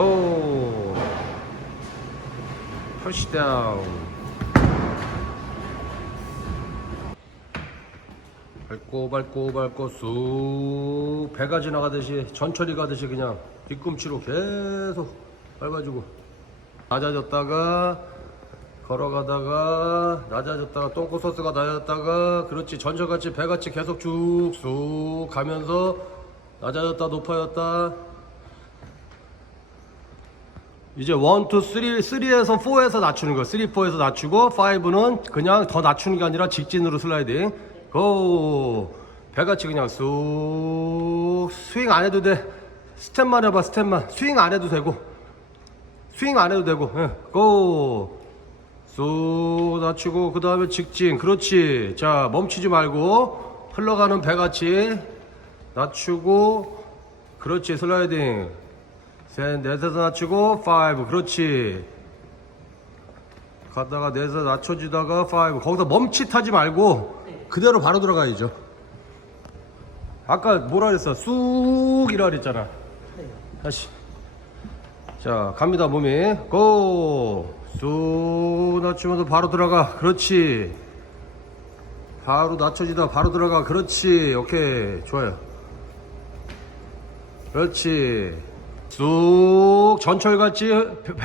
고 푸시 다운. 밟고 밟고 밟고 쑥. 배가 지나가듯이 천천히 가듯이 그냥 뒤꿈치로 계속 밟아주고. 낮아졌다가 걸어가다가 낮아졌다가 똥꼬소스가 낮아졌다가 그렇지. 전철같이 배같이 계속 쭉 쑥 가면서 낮아졌다 높아졌다 이제 1, 2, 3, 3에서 4에서 낮추는 거 3, 4에서 낮추고 5는 그냥 더 낮추는 게 아니라 직진으로 슬라이딩. 고! 배같이 그냥 쑥 스윙 안 해도 돼. 스텝만 해봐 스텝만. 스윙 안 해도 되고. 스윙 안 해도 되고. 예. 고! 쑥 낮추고 그 다음에 직진. 그렇지. 자 멈추지 말고 흘러가는 배같이 낮추고 그렇지 슬라이딩 셋 넷에서 낮추고 5 그렇지. 가다가 넷에서 낮춰주다가 5 거기서 멈칫하지 말고 그대로 바로 들어가야죠. 아까 뭐라 그랬어? 쑥 이라 그랬잖아. 다시. 자 갑니다 몸이. 고쑥 낮추면서 바로 들어가. 그렇지. 바로 낮춰지다 바로 들어가. 그렇지. 오케이. 좋아요. 그렇지 쑥 전철같이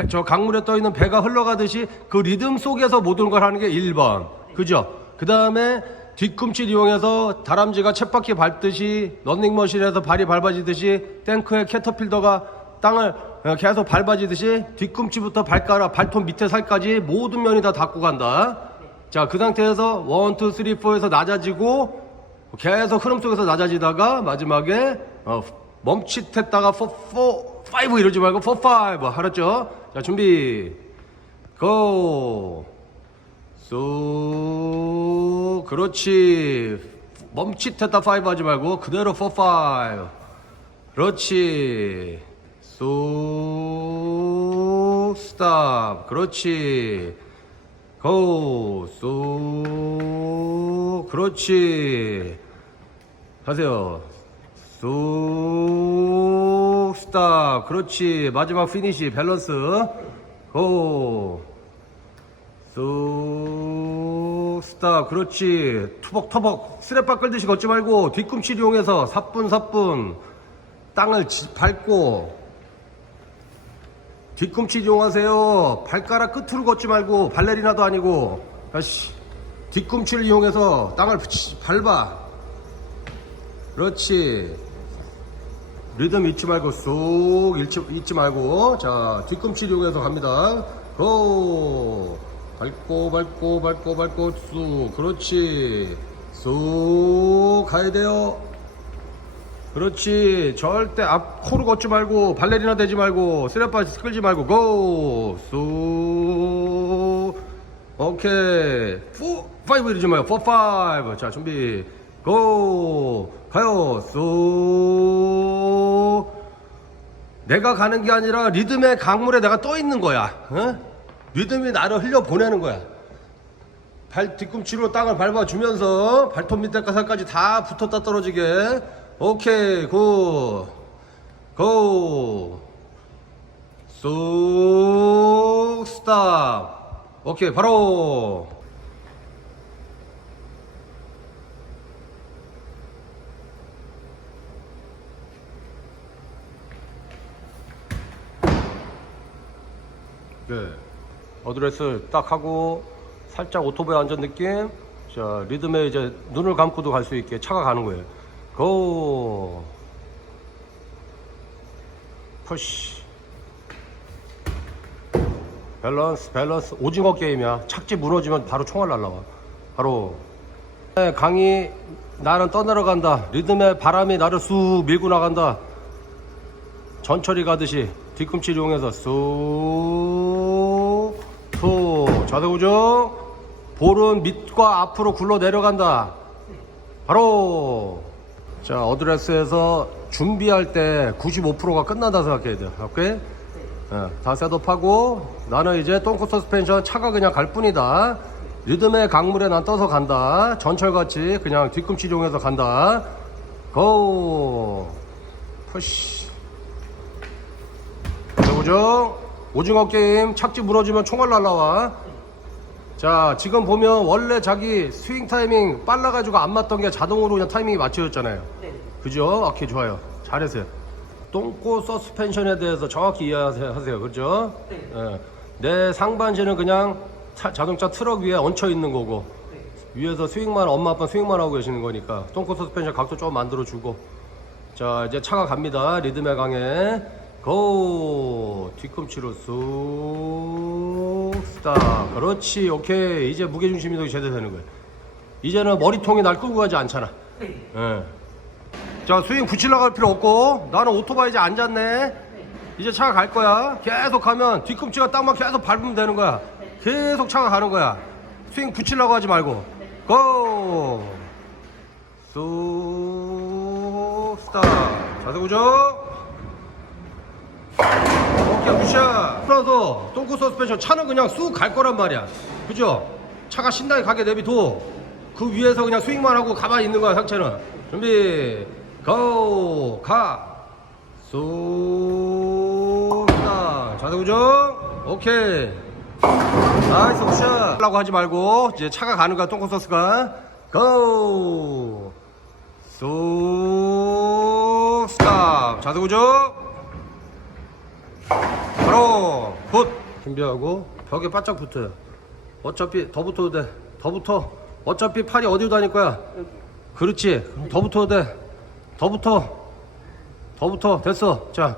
저 강물에 떠있는 배가 흘러가듯이 그 리듬 속에서 모든 걸 하는 게 1번. 그죠? 그 다음에 뒤꿈치를 이용해서 다람쥐가 쳇바퀴 밟듯이 런닝머신에서 발이 밟아지듯이 탱크의 캐터필더가 땅을 어, 계속 밟아지듯이 뒤꿈치부터 발가락 발톱 밑에 살까지 모든 면이 다 닿고 간다. 자 그 상태에서 1, 2, 3, 4에서 낮아지고 계속 흐름 속에서 낮아지다가 마지막에 어, 멈칫했다가 4, 4, 5 이러지 말고 4, 5 알았죠? 자 준비. 고. 쑥 그렇지. 멈칫했다 5 하지 말고 그대로 4, 5 그렇지. 쑥 스탑. 그렇지. 고, 쑥, 그렇지. 하세요. 쑥, 스탑, 그렇지. 마지막 피니시, 밸런스. 고, 쑥, 스탑, 그렇지. 투벅투벅, 스랩바 끌듯이 걷지 말고, 뒤꿈치를 이용해서 사뿐, 사뿐, 땅을 지- 밟고, 뒤꿈치 이용하세요. 발가락 끝으로 걷지 말고 발레리나도 아니고 다시 뒤꿈치를 이용해서 땅을 밟아. 그렇지. 리듬 잊지 말고 쏙 잃지, 잊지 말고 자 뒤꿈치를 이용해서 갑니다. 고! 밟고 밟고 밟고 밟고 쑥. 그렇지. 쑥 가야 돼요. 그렇지. 절대 앞 코로 걷지 말고 발레리나 되지 말고 쓰레빠 끌지 말고 고! 쑥. 오케이. 4, 5 이러지 마요. 4, 5자 준비. 고! 가요. 쑥 내가 가는 게 아니라 리듬의 강물에 내가 떠 있는 거야. 어? 리듬이 나를 흘려 보내는 거야. 발 뒤꿈치로 땅을 밟아주면서 발톱 밑에 가사까지 다 붙었다 떨어지게. 오케이 굿 고! 쑥 스탑. 오케이 바로 네. 어드레스 딱 하고 살짝 오토바이 안전 느낌 자 리듬에 이제 눈을 감고도 갈 수 있게 차가 가는 거예요. 고! 푸시. 밸런스 밸런스. 오징어 게임이야. 착지 무너지면 바로 총알 날라와. 바로. 네, 강이 나는 떠내려간다. 리듬에 바람이 나를 쑥 밀고 나간다. 전철이 가듯이 뒤꿈치를 이용해서 쑥, 툭, 좌대우정, 볼은 밑과 앞으로 굴러 내려간다. 바로. 자, 어드레스에서 준비할 때 95%가 끝난다 생각해야 돼. 오케이? 예, 다 셋업하고, 나는 이제 똥코 서스펜션 차가 그냥 갈 뿐이다. 리듬의 강물에 난 떠서 간다. 전철같이 그냥 뒤꿈치 이용해서 간다. 고! 푸시. 고정. 오징어 게임 착지 무너지면 총알 날라와. 자, 지금 보면 원래 자기 스윙 타이밍 빨라가지고 안 맞던 게 자동으로 그냥 타이밍이 맞춰졌잖아요. 네. 그죠? 오케이, 좋아요. 잘했어요. 똥꼬 서스펜션에 대해서 정확히 이해하세요. 하세요. 그죠? 네. 예. 내 상반신은 그냥 차- 자동차 트럭 위에 얹혀 있는 거고, 네. 위에서 스윙만, 엄마 아빠 스윙만 하고 계시는 거니까, 똥꼬 서스펜션 각도 좀 만들어 주고, 자, 이제 차가 갑니다. 리듬의 강에. 고! 뒤꿈치로 쑥, 스탑. 그렇지, 오케이. 이제 무게중심 이동이 제대로 되는 거예요. 이제는 머리통이 날 끌고 가지 않잖아. 네. 예. 자, 스윙 붙이려고 할 필요 없고, 나는 오토바이 이제 앉았네. 이제 차가 갈 거야. 계속 가면 뒤꿈치가 땅만 계속 밟으면 되는 거야. 계속 차가 가는 거야. 스윙 붙이려고 하지 말고. 고! 쑥, 스탑. 자세 고정. 오케이, 굿샷. 풀어서 똥꼬 서스펜션 차는 그냥 쑥 갈 거란 말이야. 그죠? 차가 신나게 가게 내비둬. 그 위에서 그냥 스윙만 하고 가만히 있는 거야, 상체는. 준비, 고, 가. 쑥, 스탑. 자세 고정. 오케이. 나이스 굿샷. 라고 하지 말고, 이제 차가 가는 거야, 똥꼬 소스가. 고! 쑥, 스탑. 자세 고정. 바로 굿 준비하고 벽에 바짝 붙어요. 어차피 더 붙어도 돼더 붙어. 어차피 팔이 어디로 다닐 거야? 그렇지. 더 붙어도 돼더 붙어. 더 붙어. 됐어. 자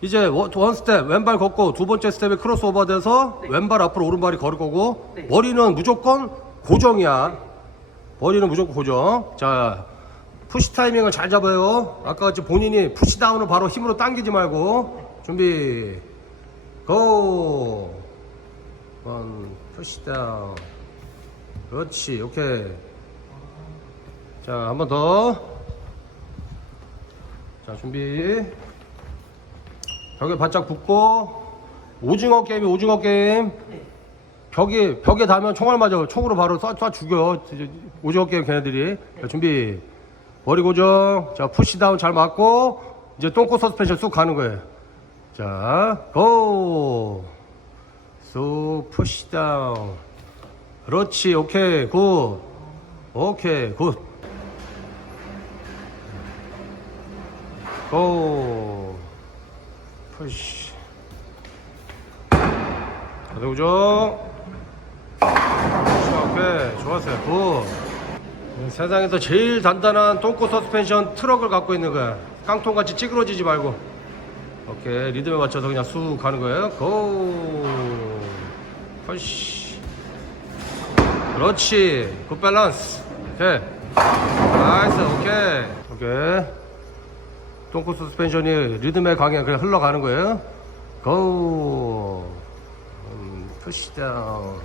이제 원, 원 스텝 왼발 걷고 두 번째 스텝에 크로스오버 돼서 왼발 앞으로 오른발이 걸을 거고 네. 머리는 무조건 고정이야. 머리는 무조건 고정. 자 푸시 타이밍을 잘 잡아요. 아까 같이 본인이 푸시 다운을 바로 힘으로 당기지 말고 준비 고! 원, 푸시 다운. 그렇지 오케이. 자 한 번 더. 자 준비. 벽에 바짝 붙고 오징어 게임이 오징어 게임. 네. 벽에 벽에 닿으면 총알 맞아. 총으로 바로 쏴, 쏴 죽여. 오징어 게임 걔네들이. 자, 준비. 머리 고정. 자 푸시다운 잘 맞고 이제 똥꼬 서스펜션 쑥 가는 거예요 자 고! 쑥 푸시 다운 그렇지 오케이 굿. 오케이 굿 고! 푸시 자세 고정 오케이 좋았어요 굿. 세상에서 제일 단단한 똥꼬 서스펜션 트럭을 갖고 있는 거야. 깡통같이 찌그러지지 말고 오케이 리듬에 맞춰서 그냥 쑥 가는 거예요. 고! 푸시 그렇지. 굿 밸런스 오케이. 나이스 오케이. 오케이. 똥꼬 서스펜션이 리듬에 강해 그냥 흘러가는 거예요. 고! 음, 푸시 다운